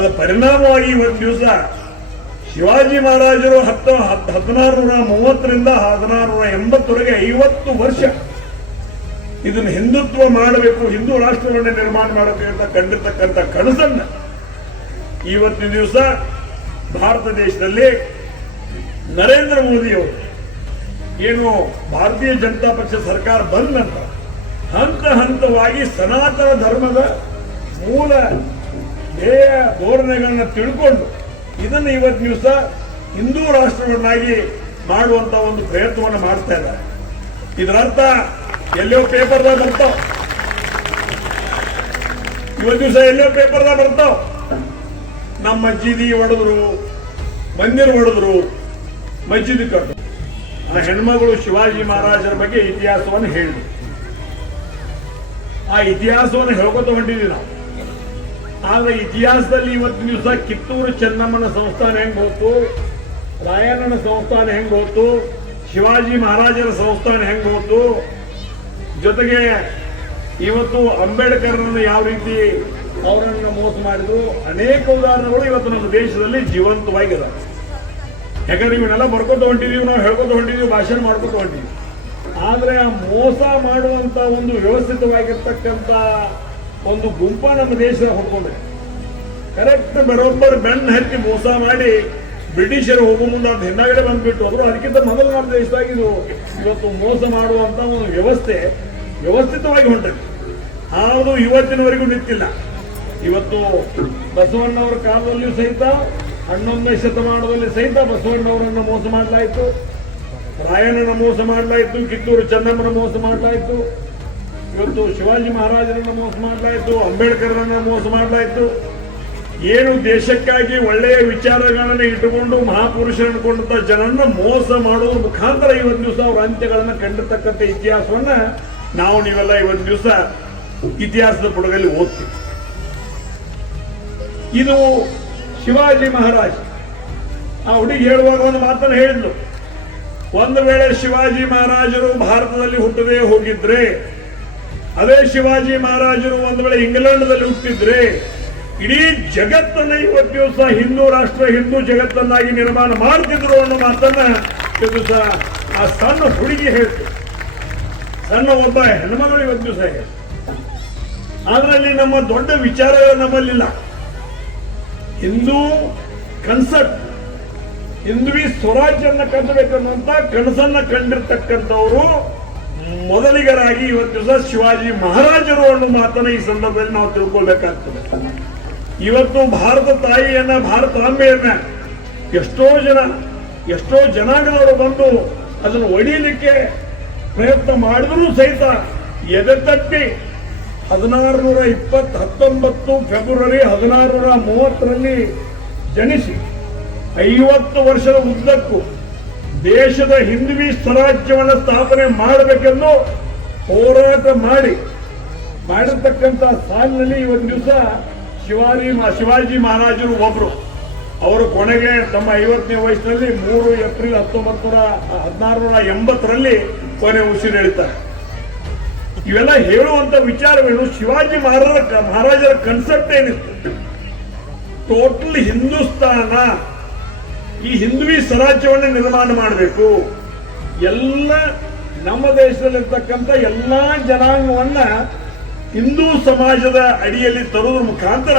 ಅದರ ಪರಿಣಾಮವಾಗಿ ಇವತ್ತು ದಿವಸ ಶಿವಾಜಿ ಮಹಾರಾಜರು ಹತ್ತು ಹದಿನಾರು ನೂರ ಮೂವತ್ತರಿಂದ ಹದಿನಾರು ನೂರ ಐವತ್ತು ವರ್ಷ ಇದನ್ನು ಹಿಂದುತ್ವ ಮಾಡಬೇಕು, ಹಿಂದೂ ರಾಷ್ಟ್ರವನ್ನು ನಿರ್ಮಾಣ ಮಾಡಬೇಕು ಕಂಡಿರ್ತಕ್ಕಂಥ ಕನಸನ್ನ ಇವತ್ತಿನ ದಿವಸ ಭಾರತ ದೇಶದಲ್ಲಿ ನರೇಂದ್ರ ಮೋದಿಯವರು ಏನು ಭಾರತೀಯ ಜನತಾ ಪಕ್ಷ ಸರ್ಕಾರ ಬಂದ ನಂತರ ಹಂತ ಹಂತವಾಗಿ ಸನಾತನ ಧರ್ಮದ ಮೂಲ ಧ್ಯೇಯ ಧೋರಣೆಗಳನ್ನು ತಿಳ್ಕೊಂಡು ಇದನ್ನು ಇವತ್ತು ದಿವಸ ಹಿಂದೂ ರಾಷ್ಟ್ರಗಳನ್ನಾಗಿ ಮಾಡುವಂತ ಒಂದು ಪ್ರಯತ್ನವನ್ನು ಮಾಡ್ತಾ ಇದ್ದಾರೆ. ಇದರರ್ಥ ಎಲ್ಲೋ ಪೇಪರ್ದಾಗ ಬರ್ತಾವ. ಇವತ್ತು ದಿವಸ ಎಲ್ಲೋ ಪೇಪರ್ದಾಗ ಬರ್ತಾವ. ನಮ್ಮ ಮಜ್ಜಿದಿ ಹೊಡೆದ್ರು ಮಂದಿರ ಹೊಡೆದ್ರು ಮಸ್ಜಿದ್ ಕಟ್ಟು ಆ ಹೆಣ್ಮಗಳು ಶಿವಾಜಿ ಮಹಾರಾಜರ ಬಗ್ಗೆ ಇತಿಹಾಸವನ್ನು ಹೇಳಿದ್ರು ಆ ಇತಿಹಾಸವನ್ನು ಹೇಳ್ಕೊತ ಹೊಂಟಿದ್ವಿ ನಾವು. ಆದ್ರೆ ಇತಿಹಾಸದಲ್ಲಿ ಇವತ್ತು ದಿವಸ ಕಿತ್ತೂರು ಚೆನ್ನಮ್ಮನ ಸಂಸ್ಥಾನ ಹೆಂಗ್ ಹೊತ್ತು ರಾಯಣ್ಣನ ಸಂಸ್ಥಾನ ಹೆಂಗ್ ಹೋಗ್ತು ಶಿವಾಜಿ ಮಹಾರಾಜರ ಸಂಸ್ಥಾನ ಹೆಂಗ್ ಹೋಗ್ತು ಜೊತೆಗೆ ಇವತ್ತು ಅಂಬೇಡ್ಕರ್ನನ್ನು ಯಾವ ರೀತಿ ಅವರನ್ನು ಮೋಸ ಮಾಡಿದ್ರು? ಅನೇಕ ಉದಾಹರಣೆಗಳು ಇವತ್ತು ನಮ್ಮ ದೇಶದಲ್ಲಿ ಜೀವಂತವಾಗಿದೆ ಯಾಕಂದ್ರೆ ಇವನ್ನೆಲ್ಲ ಬರ್ಕೊತ ಹೊಂಟಿದೀವಿ, ನಾವು ಹೇಳ್ಕೊತ ಹೊಂಟಿದೀವಿ, ಭಾಷಣ ಮಾಡ್ಕೊತ ಹೊಂಟಿದೀವಿ. ಆದ್ರೆ ಆ ಮೋಸ ಮಾಡುವಂತ ಒಂದು ವ್ಯವಸ್ಥಿತವಾಗಿರ್ತಕ್ಕಂಥ ಒಂದು ಗುಂಪ ನಮ್ಮ ದೇಶದಾಗ ಹೊಡ್ಕೊಂಡ್ರೆ ಕರೆಕ್ಟ್ ಬರೋಬ್ಬರ್ ಬೆನ್ನ ಹತ್ತಿ ಮೋಸ ಮಾಡಿ ಬ್ರಿಟಿಷರು ಹೋಗೋ ಮುಂದೆ ಅದು ಹೆಣ್ಣಾಗಡೆ ಬಂದ್ಬಿಟ್ಟು ಅವರು ಅದಕ್ಕಿಂತ ಮೊದಲು ನಮ್ಮ ದೇಶದಾಗ ಇದು ಇವತ್ತು ಮೋಸ ಮಾಡುವಂತ ಒಂದು ವ್ಯವಸ್ಥೆ ವ್ಯವಸ್ಥಿತವಾಗಿ ಹೊಂಟೈತೆ ಆದರೂ ಇವತ್ತಿನವರೆಗೂ ನಿಂತಿಲ್ಲ. ಇವತ್ತು ಬಸವಣ್ಣವರ ಕಾಲದಲ್ಲಿಯೂ ಸಹಿತ ಹನ್ನೊಂದನೇ ಶತಮಾನದಲ್ಲಿ ಸಹಿತ ಬಸವಣ್ಣವರನ್ನು ಮೋಸ ಮಾಡಲಾಯಿತು. ರಾಯಣ್ಣನ ಮೋಸ ಮಾಡಲಾಯಿತು, ಕಿತ್ತೂರು ಚೆನ್ನಮ್ಮನ ಮೋಸ ಮಾಡಲಾಯಿತು. ಇವತ್ತು ಶಿವಾಜಿ ಮಹಾರಾಜರನ್ನ ಮೋಸ ಮಾಡಲಾಯಿತು, ಅಂಬೇಡ್ಕರ್ರನ್ನು ಮೋಸ ಮಾಡಲಾಯಿತು. ಏನು ದೇಶಕ್ಕಾಗಿ ಒಳ್ಳೆಯ ವಿಚಾರಗಳನ್ನ ಇಟ್ಟುಕೊಂಡು ಮಹಾಪುರುಷರು ಅನ್ಕೊಂಡಂತ ಜನರನ್ನ ಮೋಸ ಮಾಡುವ ಮುಖಾಂತರ ಇವತ್ತು ದಿವಸ ಅವರ ಅಂತ್ಯಗಳನ್ನ ಕಂಡಿರ್ತಕ್ಕಂಥ ಇತಿಹಾಸವನ್ನ ನಾವು ನೀವೆಲ್ಲ ಇವತ್ತು ದಿವಸ ಇತಿಹಾಸದ ಪುಟದಲ್ಲಿ ಓದ್ತೀವಿ. ಇದು ಶಿವಾಜಿ ಮಹಾರಾಜ್ ಆ ಹುಡುಗಿ ಹೇಳುವಾಗ ಒಂದು ಮಾತನ್ನು ಹೇಳಿದ್ಲು. ಒಂದು ವೇಳೆ ಶಿವಾಜಿ ಮಹಾರಾಜರು ಭಾರತದಲ್ಲಿ ಹುಟ್ಟದೇ ಹೋಗಿದ್ರೆ ಅದೇ ಶಿವಾಜಿ ಮಹಾರಾಜರು ಒಂದು ವೇಳೆ ಇಂಗ್ಲೆಂಡ್ದಲ್ಲಿ ಹುಟ್ಟಿದ್ರೆ, ಇಡೀ ಜಗತ್ತನ್ನ ಇವತ್ತು ದಿವಸ ಹಿಂದೂ ರಾಷ್ಟ್ರ, ಹಿಂದೂ ಜಗತ್ತನ್ನಾಗಿ ನಿರ್ಮಾಣ ಮಾಡ್ತಿದ್ರು ಅನ್ನೋ ಮಾತನ್ನ ದಿವಸ ಆ ಸಣ್ಣ ಹುಡುಗಿ ಹೇಳ್ತು. ಸಣ್ಣ ಒಬ್ಬ ಹೆಣ್ಮಗಳು ಇವತ್ತು ದಿವಸ ಅದರಲ್ಲಿ ನಮ್ಮ ದೊಡ್ಡ ವಿಚಾರಗಳು ನಮ್ಮಲ್ಲಿಲ್ಲ. ಹಿಂದೂ ಕನ್ಸೆಪ್ಟ್ ಹಿಂದುವಿ ಸ್ವರಾಜ್ಯನ್ನ ಕಂಡಬೇಕನ್ನುವಂತ ಕನಸನ್ನ ಕಂಡಿರ್ತಕ್ಕಂಥವರು ಮೊದಲಿಗರಾಗಿ ಇವತ್ತು ದಿವಸ ಶಿವಾಜಿ ಮಹಾರಾಜರು ಅನ್ನೋ ಮಾತನ್ನ ಈ ಸಂದರ್ಭದಲ್ಲಿ ನಾವು ತಿಳ್ಕೊಳ್ಬೇಕಾಗ್ತದೆ. ಇವತ್ತು ಭಾರತ ತಾಯಿಯನ್ನ ಭಾರತಾಂಬೆಯನ್ನ ಎಷ್ಟೋ ಜನ, ಎಷ್ಟೋ ಜನಾಂಗದವರು ಬಂದು ಅದನ್ನು ಒಡೀಲಿಕ್ಕೆ ಪ್ರಯತ್ನ ಮಾಡಿದ್ರು ಸಹಿತ ಎದೆ ತಟ್ಟಿ ಹದಿನಾರು ನೂರ ಇಪ್ಪತ್ತು ಹತ್ತೊಂಬತ್ತು ಫೆಬ್ರವರಿ ಹದಿನಾರು ನೂರ ಮೂವತ್ತರಲ್ಲಿ ಜನಿಸಿ ಐವತ್ತು ವರ್ಷದ ಉದ್ದಕ್ಕೂ ದೇಶದ ಹಿಂದುವಿ ಸ್ವರಾಜ್ಯವನ್ನು ಸ್ಥಾಪನೆ ಮಾಡಬೇಕೆಂದು ಹೋರಾಟ ಮಾಡಿ, ಮಾಡಿರ್ತಕ್ಕಂಥ ಸಾಲಿನಲ್ಲಿ ಇವತ್ತು ದಿವಸ ಶಿವಾಜಿ ಶಿವಾಜಿ ಮಹಾರಾಜರು ಒಬ್ರು. ಅವರು ಕೊನೆಗೆ ತಮ್ಮ ಐವತ್ತನೇ ವಯಸ್ಸಿನಲ್ಲಿ ಮೂರು ಏಪ್ರಿಲ್ ಹತ್ತೊಂಬತ್ತು ನೂರ ಹದಿನಾರು ನೂರ ಎಂಬತ್ತರಲ್ಲಿ ಕೊನೆ ಉಸಿರೆಳಿತಾರೆ ಇವೆಲ್ಲ ಹೇಳುವಂತ ವಿಚಾರವೇನು? ಶಿವಾಜಿ ಮಹಾರಾಜರ ಮಹಾರಾಜರ ಕನ್ಸೆಪ್ಟ್ ಏನಿತ್ತು? ಟೋಟಲ್ ಹಿಂದೂಸ್ತಾನ ಈ ಹಿಂದುವಿ ಸ್ವರಾಜ್ಯವನ್ನು ನಿರ್ಮಾಣ ಮಾಡಬೇಕು. ಎಲ್ಲ ನಮ್ಮ ದೇಶದಲ್ಲಿರ್ತಕ್ಕಂಥ ಎಲ್ಲಾ ಜನಾಂಗವನ್ನ ಹಿಂದೂ ಸಮಾಜದ ಅಡಿಯಲ್ಲಿ ತರುವುದರ ಮುಖಾಂತರ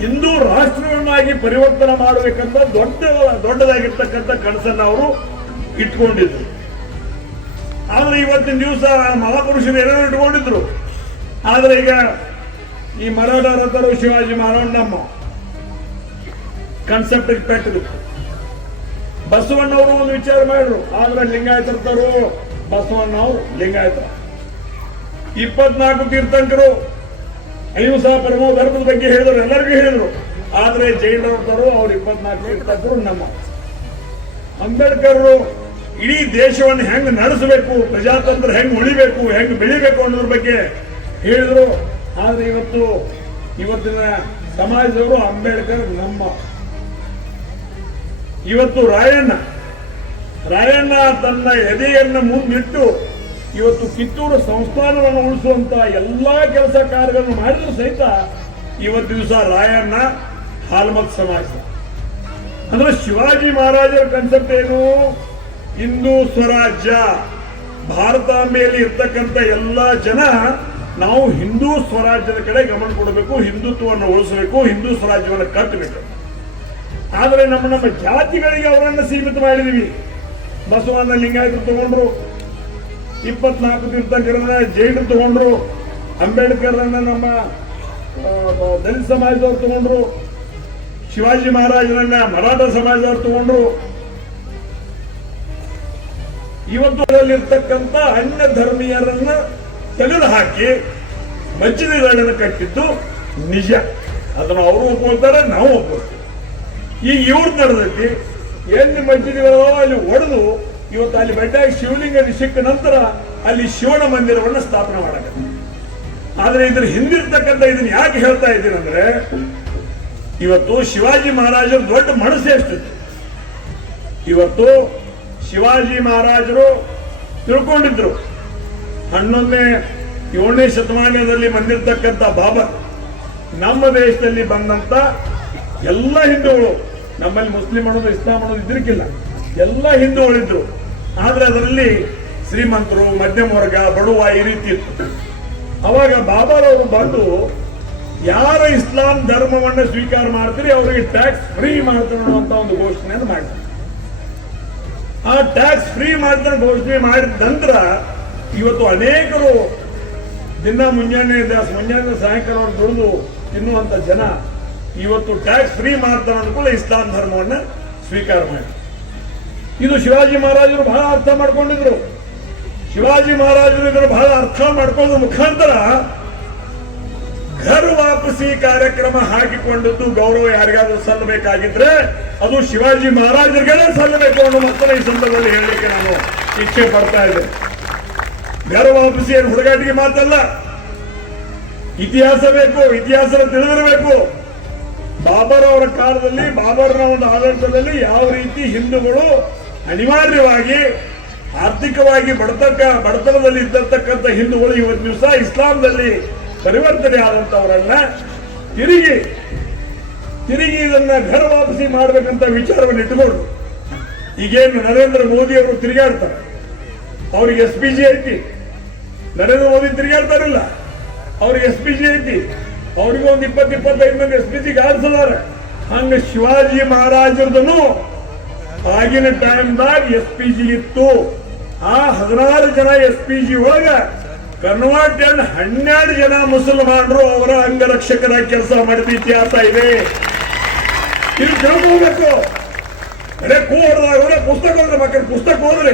ಹಿಂದೂ ರಾಷ್ಟ್ರವನ್ನಾಗಿ ಪರಿವರ್ತನೆ ಮಾಡಬೇಕಂತ ದೊಡ್ಡ ದೊಡ್ಡದಾಗಿರ್ತಕ್ಕಂಥ ಕನಸನ್ನು ಅವರು ಇಟ್ಕೊಂಡಿದ್ರು. ಆದ್ರೆ ಇವತ್ತಿನ ದಿವಸ ಮಹಾಪುರುಷರು ಏನೋ ಇಟ್ಕೊಂಡಿದ್ರು. ಆದ್ರೆ ಈಗ ಈ ಮರಾಠ ರಥರು ಶಿವಾಜಿ ಮಹಾರಾಜ್ ನಮ್ಮ ಕನ್ಸೆಪ್ಟ್ ಪೆಟ್ಟದು ಬಸವಣ್ಣವರು ಒಂದು ವಿಚಾರ ಮಾಡಿದ್ರು. ಆದ್ರೆ ಲಿಂಗಾಯತರು ಬಸವಣ್ಣ ಲಿಂಗಾಯತ. ಇಪ್ಪತ್ನಾಲ್ಕು ತೀರ್ಥಂಕರು ಅಹಿಂಸಾ ಪರಮ ಧರ್ಮದ ಬಗ್ಗೆ ಹೇಳಿದ್ರು, ಎಲ್ಲರಿಗೂ ಹೇಳಿದ್ರು. ಆದ್ರೆ ಜೈನರವರು ಅವ್ರು ಇಪ್ಪತ್ನಾಲ್ಕು ತೀರ್ಥಂಕರು ನಮ್ಮ. ಅಂಬೇಡ್ಕರ್ ಇಡೀ ದೇಶವನ್ನು ಹೆಂಗ್ ನಡೆಸಬೇಕು, ಪ್ರಜಾತಂತ್ರ ಹೆಂಗ್ ಉಳಿಬೇಕು, ಹೆಂಗ್ ಬೆಳಿಬೇಕು ಅನ್ನೋದ್ರ ಬಗ್ಗೆ ಹೇಳಿದ್ರು. ಆದ್ರೆ ಇವತ್ತು, ಇವತ್ತಿನ ಸಮಾಜದವರು ಅಂಬೇಡ್ಕರ್ ನಮ್ಮ. ಇವತ್ತು ರಾಯಣ್ಣ ರಾಯಣ್ಣ ತನ್ನ ಎದೆಯನ್ನು ಮುಂದಿಟ್ಟು ಇವತ್ತು ಕಿತ್ತೂರು ಸಂಸ್ಥಾನವನ್ನು ಉಳಿಸುವಂತ ಎಲ್ಲಾ ಕೆಲಸ ಕಾರ್ಯಗಳನ್ನು ಮಾಡಿದ್ರು ಸಹಿತ ಇವತ್ತು ದಿವಸ ರಾಯಣ್ಣ ಹಾಲ್ಮತ್ ಸಮಾಜ ಅಂದ್ರೆ ಶಿವಾಜಿ ಮಹಾರಾಜರ ಕನ್ಸೆಪ್ಟ್ ಏನು? ಹಿಂದೂ ಸ್ವರಾಜ್ಯ, ಭಾರತ ಮೇಲೆ ಇರ್ತಕ್ಕಂಥ ಎಲ್ಲ ಜನ ನಾವು ಹಿಂದೂ ಸ್ವರಾಜ್ಯದ ಕಡೆ ಗಮನ ಕೊಡಬೇಕು, ಹಿಂದುತ್ವವನ್ನು ಉಳಿಸಬೇಕು, ಹಿಂದೂ ಸ್ವರಾಜ್ಯವನ್ನು ಕಟ್ಟಬೇಕು ಆದರೆ ನಮ್ಮ ನಮ್ಮ ಜಾತಿಗಳಿಗೆ ಅವರನ್ನು ಸೀಮಿತ ಮಾಡಿದೀವಿ ಬಸವಣ್ಣ ಲಿಂಗಾಯತರು ತಗೊಂಡ್ರು. ಇಪ್ಪತ್ನಾಲ್ಕು ತೀರ್ಥಂಕರನ್ನ ಜೈನರು ತಗೊಂಡ್ರು. ಅಂಬೇಡ್ಕರ್ರನ್ನ ನಮ್ಮ ದಲಿತ ಸಮಾಜದವ್ರು ತಗೊಂಡ್ರು. ಶಿವಾಜಿ ಮಹಾರಾಜರನ್ನ ಮರಾಠ ಸಮಾಜದವ್ರು ತಗೊಂಡ್ರು. ಇವತ್ತು ಅದರಲ್ಲಿರ್ತಕ್ಕಂಥ ಅನ್ಯ ಧರ್ಮೀಯರನ್ನ ತೆಗೆದು ಹಾಕಿ ಮಜ್ಜಿದಗಳನ್ನು ಕಟ್ಟಿದ್ದು ನಿಜ. ಅದನ್ನು ಅವರು ಒಪ್ಕೊಳ್ತಾರೆ, ನಾವು ಒಪ್ಕೊಳ್ತೀವಿ. ಈಗ ಇವ್ರು ನಡೆದೈತಿ ಎಲ್ಲಿ ಮಜ್ಜಿದಗಳು ಅಲ್ಲಿ ಒಡೆದು ಇವತ್ತು ಅಲ್ಲಿ ಬೆಟ್ಟಾಗಿ ಶಿವಲಿಂಗ ಸಿಕ್ಕ ನಂತರ ಅಲ್ಲಿ ಶಿವನ ಮಂದಿರವನ್ನು ಸ್ಥಾಪನೆ ಮಾಡಕ್ಕೆ ಆದ್ರೆ ಇದ್ರ ಹಿಂದಿರ್ತಕ್ಕಂಥ ಇದನ್ನ ಯಾಕೆ ಹೇಳ್ತಾ ಇದ್ದೀನಿ ಅಂದ್ರೆ, ಇವತ್ತು ಶಿವಾಜಿ ಮಹಾರಾಜರು ದೊಡ್ಡ ಮನಸ್ಸು ಎಷ್ಟಿತ್ತು ಇವತ್ತು ಶಿವಾಜಿ ಮಹಾರಾಜರು ತಿಳ್ಕೊಂಡಿದ್ರು. ಹನ್ನೊಂದನೇ ಏಳನೇ ಶತಮಾನದಲ್ಲಿ ಬಂದಿರತಕ್ಕಂಥ ಬಾಬಾ ನಮ್ಮ ದೇಶದಲ್ಲಿ ಬಂದಂತ ಎಲ್ಲ ಹಿಂದೂಗಳು. ನಮ್ಮಲ್ಲಿ ಮುಸ್ಲಿಂ ಅನ್ನೋದು, ಇಸ್ಲಾಂ ಅನ್ನೋದು ಇದ್ರಿಕ್ಕಿಲ್ಲ ಎಲ್ಲ ಹಿಂದೂಗಳಿದ್ರು. ಆದ್ರೆ ಅದರಲ್ಲಿ ಶ್ರೀಮಂತರು ಮಧ್ಯಮ ವರ್ಗ ಬಡವ ಈ ರೀತಿ ಇತ್ತು. ಅವಾಗ ಬಾಬಾರವರು ಬಂದು, ಯಾರ ಇಸ್ಲಾಂ ಧರ್ಮವನ್ನು ಸ್ವೀಕಾರ ಮಾಡ್ತೀರಿ, ಅವರಿಗೆ ಟ್ಯಾಕ್ಸ್ ಫ್ರೀ ಮಾಡ್ತಾರೆ ಅಂತ ಒಂದು ಘೋಷಣೆಯನ್ನು ಮಾಡಿದ್ರು. ಆ ಟ್ಯಾಕ್ಸ್ ಫ್ರೀ ಮಾಡ್ತಾನೆ ಘೋಷಣೆ ಮಾಡಿದ ನಂತರ ಇವತ್ತು ಅನೇಕರು ದಿನ ಮುಂಜಾನೆ ಮುಂಜಾನೆ ಸಾಯಂಕಾಲ ದುಡಿದು ತಿನ್ನುವಂತ ಜನ ಇವತ್ತು ಟ್ಯಾಕ್ಸ್ ಫ್ರೀ ಮಾಡ್ತಾನೆ ಅನ್ಕೊಳ್ಳಿ ಇಸ್ಲಾಂ ಧರ್ಮವನ್ನ ಸ್ವೀಕಾರ ಮಾಡಿ. ಇದು ಶಿವಾಜಿ ಮಹಾರಾಜರು ಬಹಳ ಅರ್ಥ ಮಾಡ್ಕೊಂಡಿದ್ರು. ಶಿವಾಜಿ ಮಹಾರಾಜರು ಇದನ್ನು ಬಹಳ ಅರ್ಥ ಮಾಡ್ಕೊಳ್ಳೋದ್ರ ಮುಖಾಂತರ ಘರ್ ವಾಪಸಿ ಕಾರ್ಯಕ್ರಮ ಹಾಕಿಕೊಂಡದ್ದು ಗೌರವ ಯಾರಿಗಾದ್ರೂ ಸಲ್ಲಬೇಕಾಗಿದ್ರೆ ಅದು ಶಿವಾಜಿ ಮಹಾರಾಜರಿಗೆ ಸಲ್ಲಬೇಕು ಅನ್ನೋ ಮಾತ್ರ ಈ ಸಂದರ್ಭದಲ್ಲಿ ಹೇಳಲಿಕ್ಕೆ ನಾನು ಇಚ್ಛೆ ಪಡ್ತಾ ಇದ್ದೆ. ಘರ್ ವಾಪಸಿ ಏನು ಹುಡುಗಾಟಿಗೆ ಮಾತಲ್ಲ. ಇತಿಹಾಸ ಬೇಕು ಇತಿಹಾಸ ತಿಳಿದಿರಬೇಕು. ಬಾಬರ್ ಅವರ ಕಾಲದಲ್ಲಿ, ಬಾಬರ್ನ ಒಂದು ಆಡಳಿತದಲ್ಲಿ ಯಾವ ರೀತಿ ಹಿಂದೂಗಳು ಅನಿವಾರ್ಯವಾಗಿ, ಆರ್ಥಿಕವಾಗಿ ಬಡತಕ್ಕ ಬಡತನದಲ್ಲಿ ಇದ್ದಿರ್ತಕ್ಕಂಥ ಹಿಂದೂಗಳು ಇವತ್ತು ದಿವಸ ಇಸ್ಲಾಂನಲ್ಲಿ ಪರಿವರ್ತನೆ ಆದಂತವರನ್ನ ತಿರುಗಿ ತಿರುಗಿ ಇದನ್ನ ಘರ ವಾಪಸಿ ಮಾಡಬೇಕಂತ ವಿಚಾರವನ್ನು ಇಟ್ಟುಕೊಂಡು, ಈಗೇನು ನರೇಂದ್ರ ಮೋದಿ ಅವರು ತಿರುಗಾಡ್ತಾರೆ ಅವ್ರಿಗೆ ಎಸ್ ಪಿ ಜಿ ಐತಿ. ನರೇಂದ್ರ ಮೋದಿ ತಿರುಗಾಡ್ತಾರಿಲ್ಲ ಅವ್ರಿಗೆ ಎಸ್ ಪಿ ಜಿ ಐತಿ. ಅವ್ರಿಗೆ ಒಂದು ಇಪ್ಪತ್ತು ಇಪ್ಪತ್ತೈದು ಮಂದಿ ಎಸ್ ಪಿ ಜಿ ಗಾಡಿಸಿದಾರೆ ಹಂಗ ಶಿವಾಜಿ ಮಹಾರಾಜರದನು ಆಗಿನ ಟೈಮ್ದಾಗ ಎಸ್ ಪಿ ಜಿ ಇತ್ತು. ಆ ಹದಿನಾರು ಜನ ಎಸ್ ಪಿ ಜಿ ಒಳಗ ಕರ್ನಾಟಕ ಹನ್ನೆರಡು ಜನ ಮುಸಲ್ಮಾನರು ಅವರ ಅಂಗರಕ್ಷಕರ ಕೆಲಸ ಮಾಡಿದ ಇತಿಹಾಸ ಇದೆ. ಇಲ್ಲಿ ತಿಳ್ಕೋಬೇಕು. ಅದೇ ಕೂ ಹೊಡೆದಾಗ ಪುಸ್ತಕ ಹೋದ್ರೆ ಮಕ್ಕಳು ಪುಸ್ತಕ ಹೋದ್ರೆ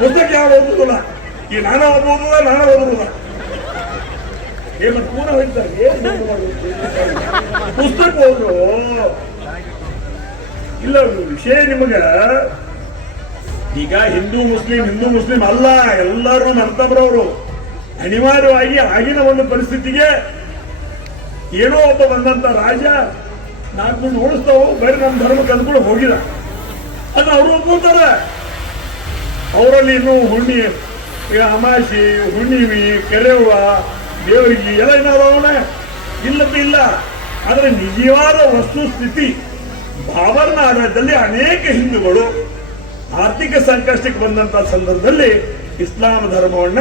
ಪುಸ್ತಕ ಯಾವ ಓದುದಿಲ್ಲ. ಈ ನಾನು ಓದುವುದ ನಾನು ಓದುವುದ ಏನು ಪೂರ ಹೋಗ್ತಾರೆ ಏನು ಪುಸ್ತಕ ಓದ್ರು ಇಲ್ಲ ವಿಷಯ ನಿಮಗೆ. ಈಗ ಹಿಂದೂ ಮುಸ್ಲಿಂ ಹಿಂದೂ ಮುಸ್ಲಿಂ ಅಲ್ಲ, ಎಲ್ಲರೂ ನಂತಬ್ರವರು ಅನಿವಾರ್ಯವಾಗಿ ಆಗಿನ ಒಂದು ಪರಿಸ್ಥಿತಿಗೆ ಏನೋ ಒಬ್ಬ ಬಂದಂತ ರಾಜ, ನಾಲ್ಕು ಉಳಿಸ್ತಾವು ಬರೀ ನಮ್ಮ ಧರ್ಮ ಕಲ್ತ್ಕೊಂಡು ಹೋಗಿಲ್ಲ ಅದು ಅವರು ಒಪ್ಪುತ್ತಾರೆ ಅವರಲ್ಲಿ ಇನ್ನೂ ಹುಣ್ಣಿ, ಈಗ ಅಮಾಶಿ ಹುಣ್ಣಿಮಿ, ಕೆರೆವ್ವ ದೇವರಿಗೆ ಅವನ ಇಲ್ಲದ ಇಲ್ಲ. ಆದರೆ ನಿಜವಾದ ವಸ್ತುಸ್ಥಿತಿ ಬಾಬರ್ನ ಆಡಳಿತದಲ್ಲಿ ಅನೇಕ ಹಿಂದೂಗಳು ಆರ್ಥಿಕ ಸಂಕಷ್ಟಕ್ಕೆ ಬಂದಂತ ಸಂದರ್ಭದಲ್ಲಿ ಇಸ್ಲಾಂ ಧರ್ಮವನ್ನ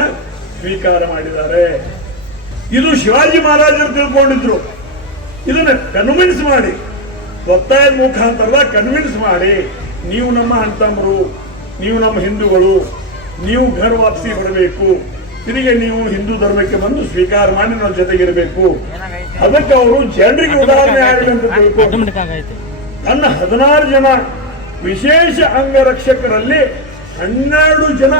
ಸ್ವೀಕಾರ ಮಾಡಿದ್ದಾರೆ. ಇದು ಶಿವಾಜಿ ಮಹಾರಾಜರು ತಿಳ್ಕೊಂಡಿದ್ರು. ಇದನ್ನ ಕನ್ವಿನ್ಸ್ ಮಾಡಿ. ಒತ್ತಾಯದ ಮುಖಾಂತರ ಕನ್ವಿನ್ಸ್ ಮಾಡಿ. ನೀವು ನಮ್ಮ ಅಂತಮರು, ನೀವು ನಮ್ಮ ಹಿಂದೂಗಳು, ನೀವು ಘರ್ ವಾಪಸಿ ಬರಬೇಕು ತಿರುಗಿ ನೀವು ಹಿಂದೂ ಧರ್ಮಕ್ಕೆ ಬಂದು ಸ್ವೀಕಾರ ಮಾಡಿ ಜೊತೆಗೆ ಜೊತೆಗಿರಬೇಕು. ಅದಕ್ಕೆ ಅವರು ಜನರಿಗೆ ಉದಾಹರಣೆ ಆಗಲಿ ಅಂತ ನನ್ನ ಹದಿನಾರು ಜನ ವಿಶೇಷ ಅಂಗರಕ್ಷಕರಲ್ಲಿ ಹನ್ನೆರಡು ಜನ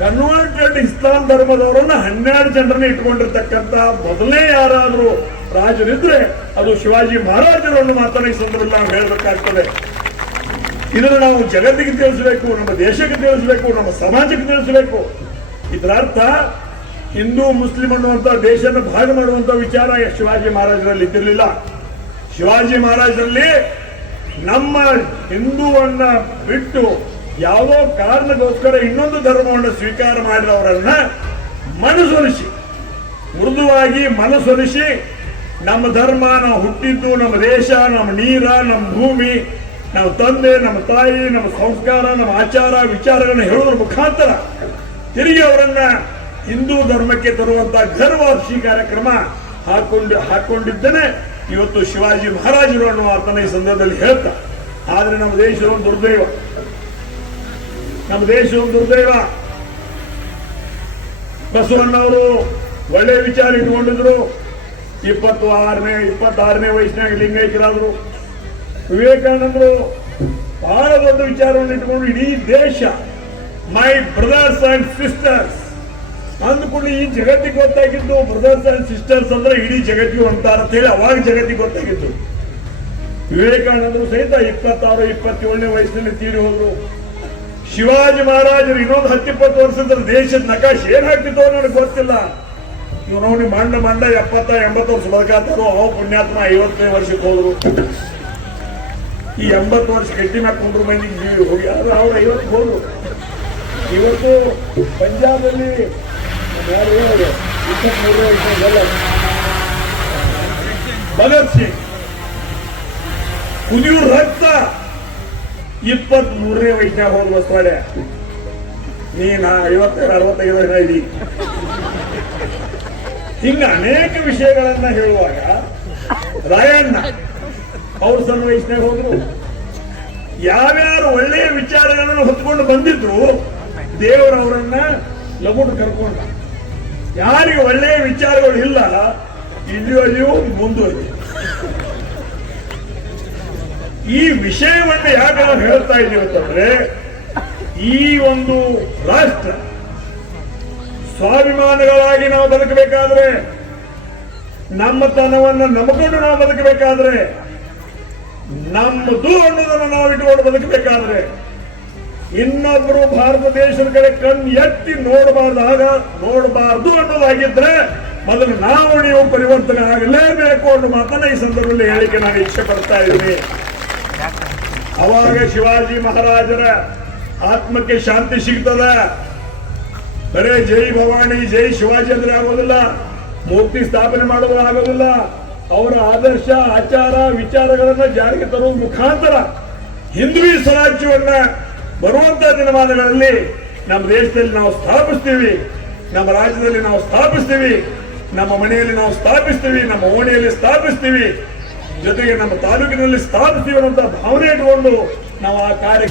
ಕನ್ವರ್ಟೆಡ್ ಇಸ್ಲಾಂ ಧರ್ಮದವರನ್ನ ಹನ್ನೆರಡು ಜನರನ್ನ ಇಟ್ಕೊಂಡಿರ್ತಕ್ಕಂತ ಮೊದಲೇ ಯಾರಾದ್ರೂ ರಾಜರಿದ್ರೆ ಅದು ಶಿವಾಜಿ ಮಹಾರಾಜರನ್ನು ಮಾತನಾಡಿ ಈ ಸಂದರ್ಭದಲ್ಲಿ ನಾವು ಹೇಳಬೇಕಾಗ್ತದೆ. ಇದನ್ನು ನಾವು ಜಗತ್ತಿಗೆ ತಿಳಿಸಬೇಕು ನಮ್ಮ ದೇಶಕ್ಕೆ ತಿಳಿಸಬೇಕು ನಮ್ಮ ಸಮಾಜಕ್ಕೆ ತಿಳಿಸಬೇಕು. ಇದರ ಅರ್ಥ ಹಿಂದೂ ಮುಸ್ಲಿಂ ಅನ್ನುವಂತ ದೇಶನ ಭಾಗ ಮಾಡುವಂತ ವಿಚಾರ ಶಿವಾಜಿ ಮಹಾರಾಜರಲ್ಲಿ ಇದ್ದಿರಲಿಲ್ಲ. ಶಿವಾಜಿ ಮಹಾರಾಜರಲ್ಲಿ ನಮ್ಮ ಹಿಂದೂವನ್ನ ಬಿಟ್ಟು ಯಾವ ಕಾರಣಕ್ಕೋಸ್ಕರ ಇನ್ನೊಂದು ಧರ್ಮವನ್ನು ಸ್ವೀಕಾರ ಮಾಡಿದವರನ್ನ ಮನಸ್ಸೊಲಿಸಿ, ಮೃದುವಾಗಿ ಮನಸ್ಸೊಲಿಸಿ ನಮ್ಮ ಧರ್ಮ, ನಾವು ಹುಟ್ಟಿದ್ದು, ನಮ್ಮ ದೇಶ, ನಮ್ಮ ನೀರ, ನಮ್ಮ ಭೂಮಿ, ನಮ್ಮ ತಂದೆ, ನಮ್ಮ ತಾಯಿ, ನಮ್ಮ ಸಂಸ್ಕಾರ, ನಮ್ಮ ಆಚಾರ, ವಿಚಾರಗಳನ್ನ ಹೇಳೋದ್ರ ಮುಖಾಂತರ ತಿರುಗಿ ಅವರನ್ನ ಹಿಂದೂ ಧರ್ಮಕ್ಕೆ ತರುವಂತ ಗರ್ವಾಪ್ಸಿ ಕಾರ್ಯಕ್ರಮ ಹಾಕೊಂಡು, ಹಾಕೊಂಡಿದ್ದೇನೆ. ಇವತ್ತು ಶಿವಾಜಿ ಮಹಾರಾಜರು ಅನ್ನುವ ಅರ್ಥನ ಈ ಸಂದರ್ಭದಲ್ಲಿ ಹೇಳ್ತಾ. ಆದ್ರೆ ನಮ್ಮ ದೇಶ ಒಂದು ದುರ್ದೈವ. ನಮ್ಮ ದೇಶ ಒಂದು ದುರ್ದೈವ. ಬಸವಣ್ಣವರು ಒಳ್ಳೆ ವಿಚಾರ ಇಟ್ಕೊಂಡಿದ್ರು. ಇಪ್ಪತ್ತು ಆರನೇ ಇಪ್ಪತ್ತಾರನೇ ವಯಸ್ಸಿನಾಗ ಲಿಂಗೈಕ್ಯರಾದ್ರು. ವಿವೇಕಾನಂದರು ಬಹಳ ದೊಡ್ಡ ವಿಚಾರವನ್ನು ಇಟ್ಕೊಂಡು ಇಡೀ ದೇಶ ಮೈ ಬ್ರದರ್ಸ್ ಅಂಡ್ ಸಿಸ್ಟರ್ಸ್ ಅಂದ್ಕೊಂಡು ಈ ಜಗತ್ತಿಗೆ ಗೊತ್ತಾಗಿದ್ದು ಬ್ರದರ್ಸ್ ಅಂಡ್ ಸಿಸ್ಟರ್ಸ್ ಅಂದ್ರೆ ಇಡೀ ಜಗತ್ತಿಗೆ ಅಂತಾರ ಅಂತ ಹೇಳಿ ಅವಾಗ ಜಗತ್ತಿಗೆ ಗೊತ್ತಾಗಿದ್ದು. ವಿವೇಕಾನಂದರು ಸಹಿತ ಇಪ್ಪತ್ತಾರು, ಇಪ್ಪತ್ತೇಳನೇ ವಯಸ್ಸಿನಲ್ಲಿ ತೀರಿ ಹೋದ್ರು. ಶಿವಾಜಿ ಮಹಾರಾಜರು ಇನ್ನೊಂದು ಹತ್ತಿಪ್ಪತ್ತು ವರ್ಷದ ದೇಶದ ನಕಾಶೆ ಏನ್ ಹಾಕ್ತಿತ್ತು ನನಗೆ ಗೊತ್ತಿಲ್ಲ. ನೋಡಿ ಮಂಡ ಮಂಡ ಎಪ್ಪತ್ತ, ಎಂಬತ್ತು ವರ್ಷ ಬದುಕಾತಾರೋ ಅವ ಪುಣ್ಯಾತ್ಮ ಐವತ್ತನೇ ವರ್ಷಕ್ಕೆ ಹೋದ್ರು. ಈ ಎಂಬತ್ತು ವರ್ಷ ಗಟ್ಟಿ ಮ್ಯಾಗ ಕುಂಡ್ರು ಮಂದಿ ಹೋಗಿ, ಆದ್ರೆ ಅವ್ರು ಐವತ್ತು ಹೋದ್ರು. ಇವತ್ತು ಪಂಜಾಬ್ ಅಲ್ಲಿ. ಭಗತ್ ಸಿಂಗ್. ಕುದಿಯು ರಕ್ತ ಇಪ್ಪತ್ತ್ ಮೂರನೇ ವಯಸ್ಸಿನಾಗ ಹೋಗಿ ಬಸ್ತಾಳೆ ನೀನ ಐವತ್ತೈದು ಅರವತ್ತೈದು ವರ್ಷ ಇದೀ. ಹಿಂಗ ಅನೇಕ ವಿಷಯಗಳನ್ನ ಹೇಳುವಾಗ ರಾಯಣ್ಣ ಅವ್ರ ಸಣ್ಣ ವಯಸ್ಸಿನಾಗ ಹೋದ್ರು. ಯಾವ್ಯಾರು ಒಳ್ಳೆಯ ವಿಚಾರಗಳನ್ನು ಹೊತ್ಕೊಂಡು ಬಂದಿದ್ರು ದೇವರು ಅವರನ್ನ ಲಗುಟ್ ಕರ್ಕೊಂಡ. ಯಾರಿಗೆ ಒಳ್ಳೆಯ ವಿಚಾರಗಳು ಇಲ್ಲ ಇಲ್ಲಿಯೂ ಮುಂದುವರಿ ಈ ವಿಷಯವನ್ನು ಯಾಕೆ ನಾವು ಹೇಳ್ತಾ ಇದ್ದೀವಿ ಅಂತಂದ್ರೆ, ಈ ಒಂದು ರಾಷ್ಟ್ರ ಸ್ವಾಭಿಮಾನಿಗಳಾಗಿ ನಾವು ಬದುಕಬೇಕಾದ್ರೆ ನಮ್ಮತನವನ್ನ ನಂಬಿಕೊಂಡು ನಾವು ಬದುಕಬೇಕಾದ್ರೆ, ನಮ್ಮದು ಅನ್ನೋದನ್ನು ನಾವು ಇಟ್ಕೊಂಡು ಬದುಕಬೇಕಾದ್ರೆ ಇನ್ನೊಬ್ಬರು ಭಾರತ ದೇಶದ ಕಡೆ ಕಣ್ಣು ಎತ್ತಿ ನೋಡಬಾರ್ದಾಗ ನೋಡಬಾರ್ದು ಅನ್ನೋದಾಗಿದ್ರೆ ಮೊದಲು ನಾವು ನೀವು ಪರಿವರ್ತನೆ ಆಗಲೇಬೇಕು ಅನ್ನೋ ಮಾತನ್ನ ಈ ಸಂದರ್ಭದಲ್ಲಿ ಹೇಳಿಕೆ ನಾನು ಇಚ್ಛೆ ಪಡ್ತಾ ಇದ್ದೀನಿ. ಅವಾಗ ಶಿವಾಜಿ ಮಹಾರಾಜರ ಆತ್ಮಕ್ಕೆ ಶಾಂತಿ ಸಿಗ್ತದ. ಬರೇ ಜೈ ಭವಾನಿ, ಜೈ ಶಿವಾಜಿ ಅಂದ್ರೆ ಆಗೋದಿಲ್ಲ. ಮೂರ್ತಿ ಸ್ಥಾಪನೆ ಮಾಡೋದು ಆಗೋದಿಲ್ಲ. ಅವರ ಆದರ್ಶ, ಆಚಾರ, ವಿಚಾರಗಳನ್ನ ಜಾರಿಗೆ ತರುವ ಮುಖಾಂತರ ಹಿಂದೂ ಸ್ವರಾಜ್ಯವನ್ನ ಬರುವಂತ ದಿನಮಾನಗಳಲ್ಲಿ ನಮ್ಮ ದೇಶದಲ್ಲಿ ನಾವು ಸ್ಥಾಪಿಸ್ತೀವಿ, ನಮ್ಮ ರಾಜ್ಯದಲ್ಲಿ ನಾವು ಸ್ಥಾಪಿಸ್ತೀವಿ, ನಮ್ಮ ಮನೆಯಲ್ಲಿ ನಾವು ಸ್ಥಾಪಿಸ್ತೀವಿ, ನಮ್ಮ ಓಣಿಯಲ್ಲಿ ಸ್ಥಾಪಿಸ್ತೀವಿ, ಜೊತೆಗೆ ನಮ್ಮ ತಾಲೂಕಿನಲ್ಲಿ ಸ್ಥಾಪಿಸ್ತೀವಿ ಅನ್ನೋ ಭಾವನೆ ಇಟ್ಕೊಂಡು ನಾವು ಆ ಕಾರ್ಯ